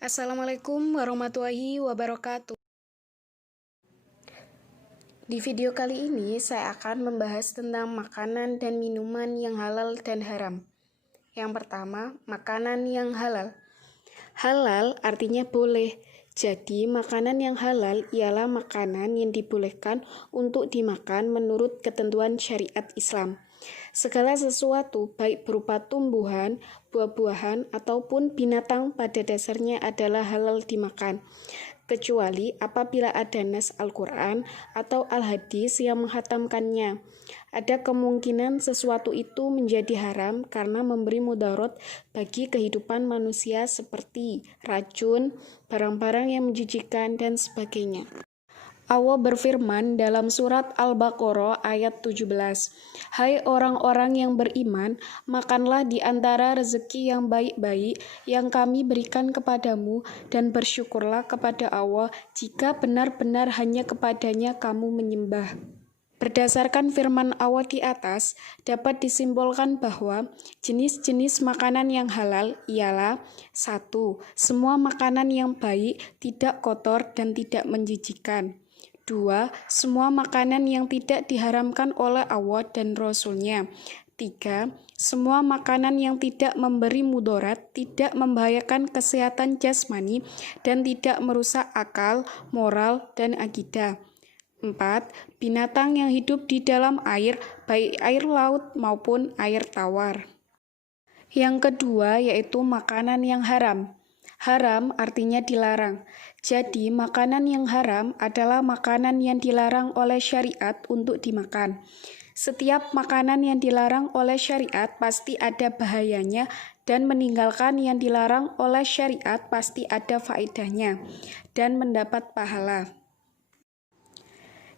Assalamualaikum warahmatullahi wabarakatuh. Di video kali ini saya akan membahas tentang makanan dan minuman yang halal dan haram. Yang pertama, makanan yang halal. Halal artinya boleh. Jadi, makanan yang halal ialah makanan yang dibolehkan untuk dimakan menurut ketentuan syariat Islam. Segala sesuatu, baik berupa tumbuhan, buah-buahan, ataupun binatang pada dasarnya adalah halal dimakan, kecuali apabila ada nas Al-Quran atau Al-Hadis yang menghatamkannya. Ada kemungkinan sesuatu itu menjadi haram karena memberi mudarat bagi kehidupan manusia seperti racun, barang-barang yang menjijikan, dan sebagainya. Allah berfirman dalam surat Al-Baqarah ayat 17, "Hai orang-orang yang beriman, makanlah di antara rezeki yang baik-baik yang kami berikan kepadamu dan bersyukurlah kepada Allah jika benar-benar hanya kepadanya kamu menyembah." Berdasarkan firman Allah di atas, dapat disimpulkan bahwa jenis-jenis makanan yang halal ialah 1. Semua makanan yang baik, tidak kotor, dan tidak menjijikan. 2. Semua makanan yang tidak diharamkan oleh Allah dan Rasul-Nya. 3. Semua makanan yang tidak memberi mudarat, tidak membahayakan kesehatan jasmani, dan tidak merusak akal, moral, dan akidah. 4. Binatang yang hidup di dalam air, baik air laut maupun air tawar. Yang kedua yaitu makanan yang haram. Haram artinya dilarang. Jadi, makanan yang haram adalah makanan yang dilarang oleh syariat untuk dimakan. Setiap makanan yang dilarang oleh syariat pasti ada bahayanya, dan meninggalkan yang dilarang oleh syariat pasti ada faedahnya dan mendapat pahala.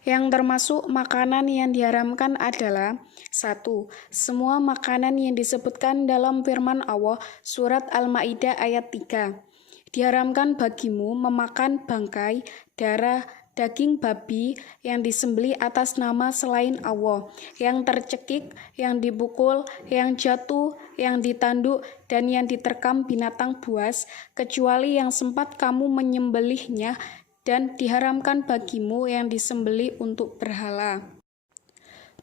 Yang termasuk makanan yang diharamkan adalah 1. Semua makanan yang disebutkan dalam firman Allah surat Al-Maidah ayat 3. Diharamkan bagimu memakan bangkai, darah, daging babi yang disembelih atas nama selain Allah, yang tercekik, yang dipukul, yang jatuh, yang ditanduk, dan yang diterkam binatang buas, kecuali yang sempat kamu menyembelihnya, dan diharamkan bagimu yang disembelih untuk berhala.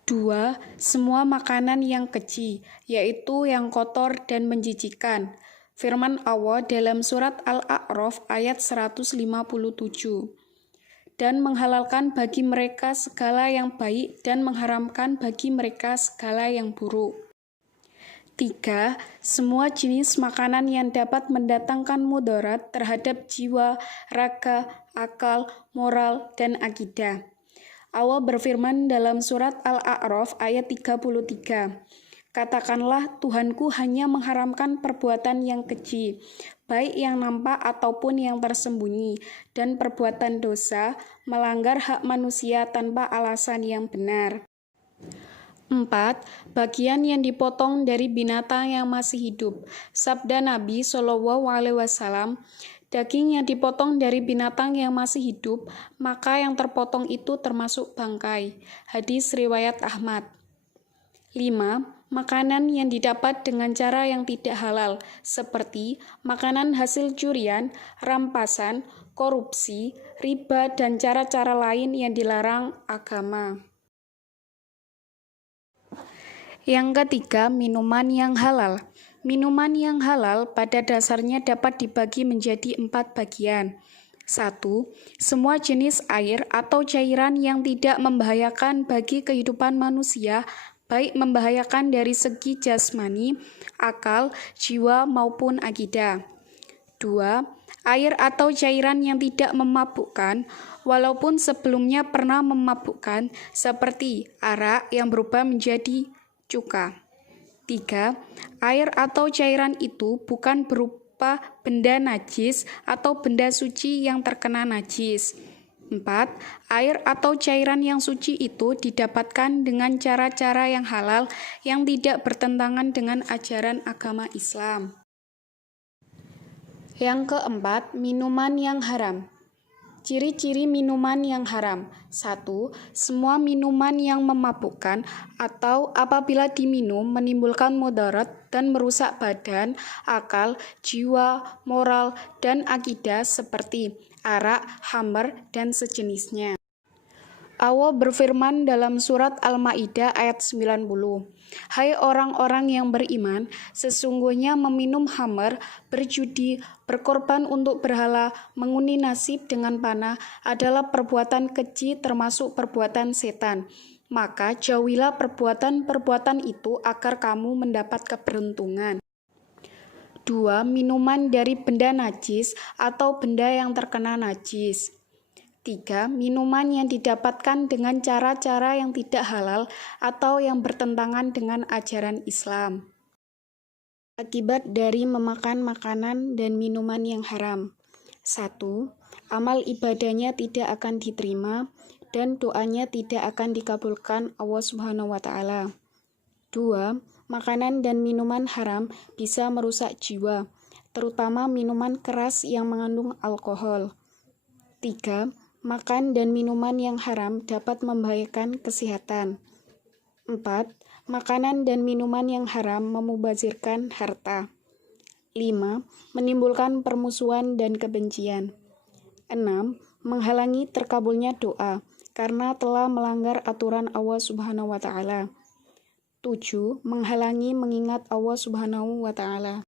2. Semua makanan yang keji, yaitu yang kotor dan menjijikan. Firman Allah dalam surat Al-A'raf ayat 157. Dan menghalalkan bagi mereka segala yang baik dan mengharamkan bagi mereka segala yang buruk. 3. Semua jenis makanan yang dapat mendatangkan mudarat terhadap jiwa, raga, akal, moral, dan akidah. Allah berfirman dalam surat Al-A'raf ayat 33. Katakanlah, Tuhanku hanya mengharamkan perbuatan yang keji, baik yang nampak ataupun yang tersembunyi, dan perbuatan dosa, melanggar hak manusia tanpa alasan yang benar. 4. Bagian yang dipotong dari binatang yang masih hidup. Sabda Nabi SAW, daging yang dipotong dari binatang yang masih hidup, maka yang terpotong itu termasuk bangkai. Hadis riwayat Ahmad. 5. Makanan yang didapat dengan cara yang tidak halal, seperti makanan hasil curian, rampasan, korupsi, riba, dan cara-cara lain yang dilarang agama. Yang ketiga, minuman yang halal. Minuman yang halal pada dasarnya dapat dibagi menjadi 4 bagian. 1. Semua jenis air atau cairan yang tidak membahayakan bagi kehidupan manusia, baik membahayakan dari segi jasmani, akal, jiwa, maupun akidah. 2. Air atau cairan yang tidak memabukkan, walaupun sebelumnya pernah memabukkan, seperti arak yang berubah menjadi cuka. 3. Air atau cairan itu bukan berupa benda najis atau benda suci yang terkena najis. 4. Air atau cairan yang suci itu didapatkan dengan cara-cara yang halal yang tidak bertentangan dengan ajaran agama Islam. Yang keempat, minuman yang haram. Ciri-ciri minuman yang haram. 1. Semua minuman yang memabukkan atau apabila diminum menimbulkan mudarat dan merusak badan, akal, jiwa, moral, dan akidah seperti arak, khamr, dan sejenisnya. Allah berfirman dalam surat Al-Maidah ayat 90, "Hai orang-orang yang beriman, sesungguhnya meminum khamr, berjudi, berkorban untuk berhala, mengundi nasib dengan panah adalah perbuatan keji termasuk perbuatan setan. Maka jauhilah perbuatan-perbuatan itu agar kamu mendapat keberuntungan." 2. Minuman dari benda najis atau benda yang terkena najis. 3. Minuman yang didapatkan dengan cara-cara yang tidak halal atau yang bertentangan dengan ajaran Islam. Akibat dari memakan makanan dan minuman yang haram. 1. Amal ibadahnya tidak akan diterima dan doanya tidak akan dikabulkan Allah Subhanahu wa Ta'ala. 2. Makanan dan minuman haram bisa merusak jiwa, terutama minuman keras yang mengandung alkohol. 3. Makan dan minuman yang haram dapat membahayakan kesehatan. 4. Makanan dan minuman yang haram memubazirkan harta. 5. Menimbulkan permusuhan dan kebencian. 6. Menghalangi terkabulnya doa karena telah melanggar aturan Allah Subhanahu wa Ta'ala. 7. Menghalangi mengingat Allah Subhanahu wa Ta'ala.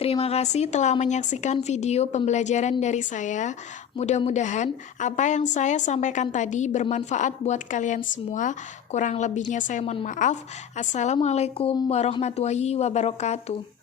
Terima kasih telah menyaksikan video pembelajaran dari saya. Mudah-mudahan apa yang saya sampaikan tadi bermanfaat buat kalian semua. Kurang lebihnya saya mohon maaf. Assalamualaikum warahmatullahi wabarakatuh.